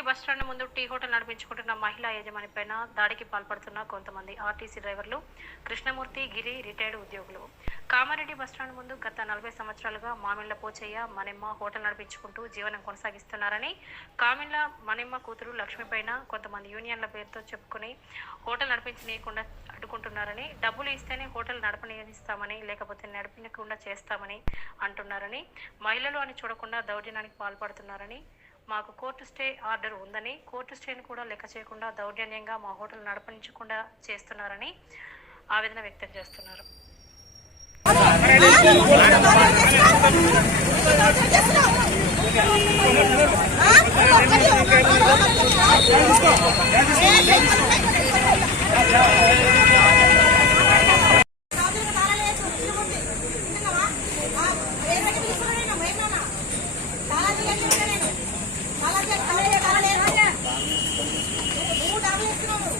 Kamareddy bus stand ముందు tea hotel నడిపించుకుంటున్న మహిళా యజమానిపైన దాడికి పాల్పడుతున్న కొంతమంది ఆర్టీసీ డ్రైవర్లు కృష్ణమూర్తి గిరి రిటైర్డ్ ఉద్యోగులు. కామారెడ్డి బస్టాండ్ ముందు గత నలభై సంవత్సరాలుగా మామిళ్ళ పోచయ్య మనెమ్మ హోటల్ నడిపించుకుంటూ జీవనం కొనసాగిస్తున్నారని కామిళ్ళ మనెమ్మ కూతురు లక్ష్మిపైన కొంతమంది యూనియన్ల పేరుతో చెప్పుకుని హోటల్ నడిపించనీయకుండా అడ్డుకుంటున్నారని డబ్బులు ఇస్తేనే హోటల్ నడపనిస్తామని లేకపోతే నడిపించకుండా చేస్తామని అంటున్నారని మహిళలు అని చూడకుండా దౌర్జన్యానికి పాల్పడుతున్నారని మాకు కోర్టు స్టే ఆర్డర్ ఉందని కోర్టు స్టేని కూడా లెక్క చేయకుండా దౌర్జన్యంగా మా హోటల్ నడపనించకుండా చేస్తున్నారని ఆవేదన వ్యక్తం చేస్తున్నారు. Let's go!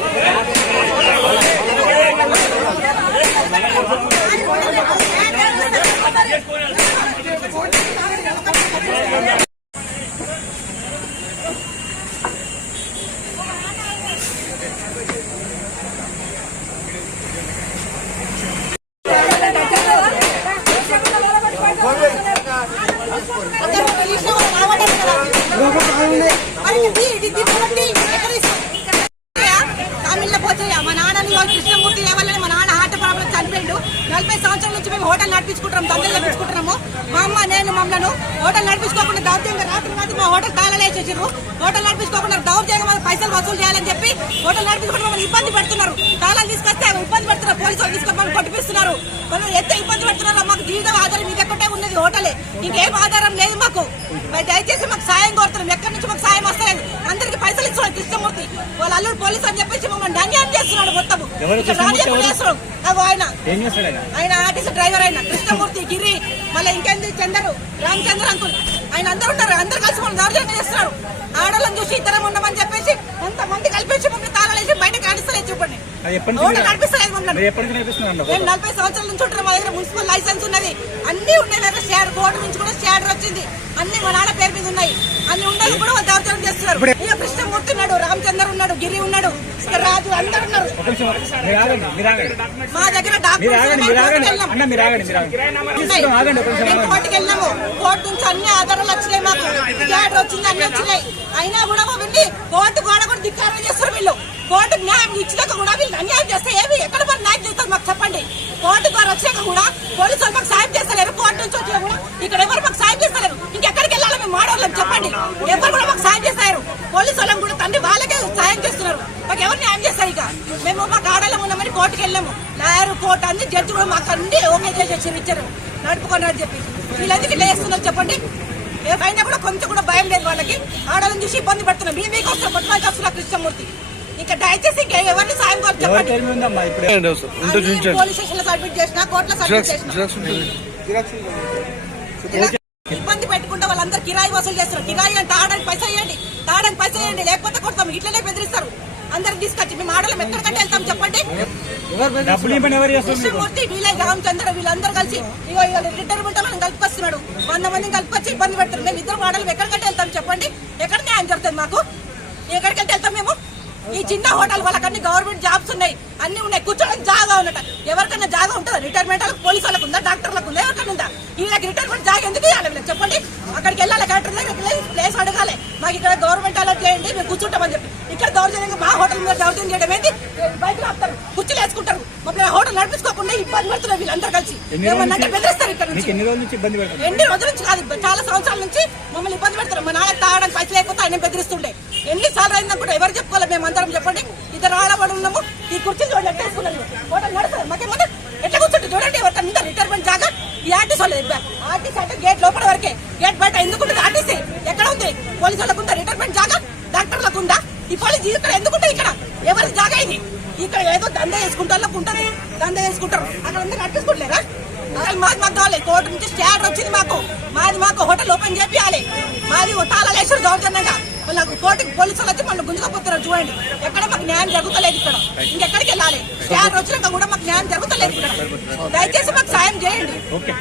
అన్న పోచయ్య మా నాన్నని వాళ్ళు కృష్ణమూర్తి లేవాలని మా నాన్న హార్ట్ ప్రాబ్లం చనిపోయిండు నలభై సంవత్సరాల నుంచి మేము హోటల్ నడిపించుకుంటున్నాం దందలు నడిపించుకుంటున్నాము మా అమ్మ నేను మమ్మల్ని హోటల్ నడిపించుకోకుండా దౌర్జంగా రాత్రి రాత్రి మా హోటల్ తాళాలు వేసేసారు హోటల్ నడిపించుకోకుండా దౌర్జంగా మన పైసలు వసూలు చేయాలని చెప్పి హోటల్ నడిపించుకుంటే మమ్మల్ని ఇబ్బంది పెడుతున్నారు. తాళాలు తీసుకొస్తే ఇబ్బంది పెడుతున్నారు. పోలీసు వాళ్ళు తీసుకొని కొట్టిపిస్తున్నారు. వాళ్ళు ఎంత ఇబ్బంది పెడుతున్నారో మాకు జీవితం ఆధారం ఇది ఒక్కటే ఉన్నది హోటలే. ఇంకేం ఆధారం లేదు మాకు. మరి దయచేసి మాకు సాయం కోరుతున్నాం. ఎక్కడి నుంచి మాకు సాయం వస్తలేదు అందరికి పైసలు ఇస్తున్నాడు కృష్ణమూర్తి. వాళ్ళ అల్లుడు పోలీసు అని చెప్పేసి మమ్మల్ని అన్యాయం చేస్తున్నాడు మొత్తం చేస్తున్నాడు. ఆయన. ఆయన? ఆర్టీసీ డ్రైవర్ ఆయన. కృష్ణమూర్తి గిరి మళ్ళీ ఇంకెంది చందరు? రామచంద్ర అంకుల్. ఆయన అందరూ ఉన్నారు అందరు కలిసి మనం దౌర్జన్యం చేస్తున్నారు. ఆడవాళ్ళని చూసి ఇద్దరం ఉండమని చెప్పేసి కొంత మంది కలిపేసి మమ్మల్ని తాళాలేసి బయటకు ఆడిస్తలేదు చూపండి నడిపిస్తలేదు మమ్మల్ని. మేము నలభై సంవత్సరాల నుంచి ఉంటున్నాం మా దగ్గర మున్సిపల్ లైసెన్స్ ఉన్నది. అన్ని ఉన్నాయి దగ్గర షేర్ కోర్టు నుంచి కూడా షేర్ వచ్చింది. అన్ని మా నాన్న పేరు మీద ఉన్నాయి. అన్ని ఉండాలి కూడా దౌర్జన్యం చేస్తున్నారు. కృష్ణమూర్తి ఉన్నాడు రామచంద్ర ఉన్నాడు గిరి ఉన్నాడు రాజు అందరు ఉన్నారు. మా దగ్గర కోర్టుకి వెళ్ళాము కోర్టు నుంచి అన్ని ఆధారాలు వచ్చినాయి మాకు. క్యాడర్ వచ్చింది అన్ని వచ్చినాయి. అయినా కూడా వెళ్ళి కోర్టు కూడా కూడా ధిక్కారం చేస్తారు వీళ్ళు? కోర్టు న్యాయం ఇచ్చినాక కూడా వీళ్ళు అన్యాయం చేస్తే ఏమి? ఎక్కడ మరి న్యాయం చేస్తారు మాకు చెప్పండి? కోర్టు ద్వారా వచ్చాక కూడా పోలీసు వాళ్ళు మాకు సాయం చేస్తలేరు. కోర్టు నుంచి వచ్చినా కూడా ఇక్కడ ఎవరు మాకు సాయం చేస్తలేరు? ఇంకెక్కడికి వెళ్ళాలి మేము మాడవాళ్ళం చెప్పండి. ఎవరు కూడా మాకు సాయం చేస్తారు పోలీసు వాళ్ళని కూడా తండ్రి వాళ్ళకే సాయం చేస్తున్నారు మాకు ఎవరు న్యాయం చేస్తారు ఇక? మేము మాకు ఆడాలం ఉన్నామని కోర్టుకి వెళ్ళాము. లాయర్ కోర్టు అన్ని జడ్జి కూడా మాకు అన్ని ఓకే చేసేసారు ఇచ్చారు. నడుపుకొని అని చెప్పి. వీళ్ళందుకు ఇట్లా చేస్తున్నారు చెప్పండి. ఏమైనా కూడా కొంచెం కూడా భయం లేదు వాళ్ళకి. ఆడాలని చూసి ఇబ్బంది పెడుతున్నాం. మీ మీకు వస్తున్నా పట్టుకోవాలి వస్తున్నా కృష్ణమూర్తి. ఇంకా దయచేసి ఎవరిని సాయం చెప్పండి. పోలీస్ స్టేషన్లో సబ్మిట్ చేసిన కోర్టులో సబ్మిట్ చేసిన. ఇబ్బంది పెట్టుకుంటే వాళ్ళందరూ కిరాయి వసూలు చేస్తారు కిరాయి అంటే ఆడని పైసలు ఇవ్వండి తాడానికి పైసలు వేయండి లేకపోతే కొడతాం ఇట్లనే బెదిరిస్తారు. అందరికి తీసుకొచ్చి మేము ఆడలం ఎక్కడికంటే వెళ్తాం చెప్పండి? కృష్ణమూర్తి వీలై రామచంద్ర వీళ్ళందరూ కలిసి ఇగో రిటైర్మెంట్ వాళ్ళని కలుపుకొస్తున్నాడు వంద మందిని కలుపుకొచ్చి ఇబ్బంది పెడతారు మేము ఇద్దరు మాటలు ఎక్కడికంటే వెళ్తాం చెప్పండి? ఎక్కడ న్యాయం జరుగుతుంది మాకు? ఎక్కడికంటే వెళ్తాం మేము? ఈ చిన్న హోటల్ వాళ్ళకి అన్ని గవర్నమెంట్ జాబ్స్ ఉన్నాయి. అన్ని ఉన్నాయి. కూర్చోడానికి జాగా ఉన్నట ఎవరికైనా జాగా ఉంటుందా? రిటైర్మెంట్ వాళ్ళకి పోలీసు వాళ్ళకు ఉందా? డాక్టర్లకు ఉందా? ఎవరికైనా ఉందా? వీళ్ళకి రిటైర్మెంట్ జాగా ఎందుకు ఇవ్వాలి వీళ్ళకి చెప్పండి. అక్కడికి వెళ్ళాలి కలెక్టర్ దగ్గరికి వెళ్ళి ప్లేస్ అడగాలి. మాకు ఇక్కడ గవర్నమెంట్ అలా చేయండి మేము కూర్చుంటామని చెప్పి. దౌర్జన్యంగా మా హోటల్ మీద దౌర్జన్యం చేయడం ఏంటి? బైక్ ఆపుతారు కుర్చీలు వేసుకుంటారు. మమ్మల్ని హోటల్ నడిపించుకోకుండా ఇబ్బంది పడుతున్నారు వీళ్ళందరూ కలిసి. ఎన్ని రోజుల ఏమన్నా అంటే నుంచి- బెదిరిస్తారు ఇక్కడ నుంచి. ఎన్ని రోజుల నుంచి ఇబ్బంది పెడతారు ఎన్ని రోజుల నుంచి కాదు చాలా సంవత్సరాల నుంచి మమ్మల్ని ఇబ్బంది పెడతారు. మా నాన్న తాగడానికి పైసలు లేకపోతే ఆయన బెదిరిస్తుండే. ఎన్ని సార్లు అయిందనుకుంటే ఎవరు చెప్పుకోవాలి? మేము అందరం చెప్పండి. ఇద్దరు ఆడబడి ఉన్నాము ఈ కుర్చీలు చూడండి ఎట్లా వేసుకున్నాను హోటల్ నడుస్తుంది. మాకేమన్నా ఎట్లా కూర్చుంటే చూడండి రిటైర్మెంట్ జాగా ఈ ఆర్టీసీ వాళ్ళు ఆర్టీసీ అంటే గేట్ లోపల వరకే. గేట్ బయట ఎందుకు ఉంటుంది? ఆర్టీసీ ఎక్కడ ఉంది? పోలీసు ఉందా? రిటైర్మెంట్ జాగా? డాక్టర్లకు ఉందా? ఈ పోలీసు ఇక్కడ ఎందుకుంటుంది ఇక్కడ? ఎవరి జాగా ఇది? ఇక్కడ ఏదో దంద వేసుకుంటే వాళ్ళకు ఉంటుంది దంద వేసుకుంటారు. అక్కడ అందరూ నడిపించుకుంటలేరా అసలు మాది మాకు కావాలి. కోర్టు నుంచి స్టాండ్ వచ్చింది మాకు. మాది మాకు హోటల్ ఓపెన్ చేపియాలి. మాది తాళాలేశ్వరు దౌర్జన్యంగా. వాళ్ళకు కోర్టుకి పోలీసులు వచ్చి మనం గుంజుకపోతున్నారు చూడండి. ఎక్కడ మాకు న్యాయం జరుగుతలేదు ఇక్కడ. ఇంకెక్కడికి వెళ్ళాలి? స్టాండ్ వచ్చినాక కూడా మాకు న్యాయం జరుగుతలేదు ఇక్కడ. దయచేసి మాకు సాయం చేయండి. ఓకే.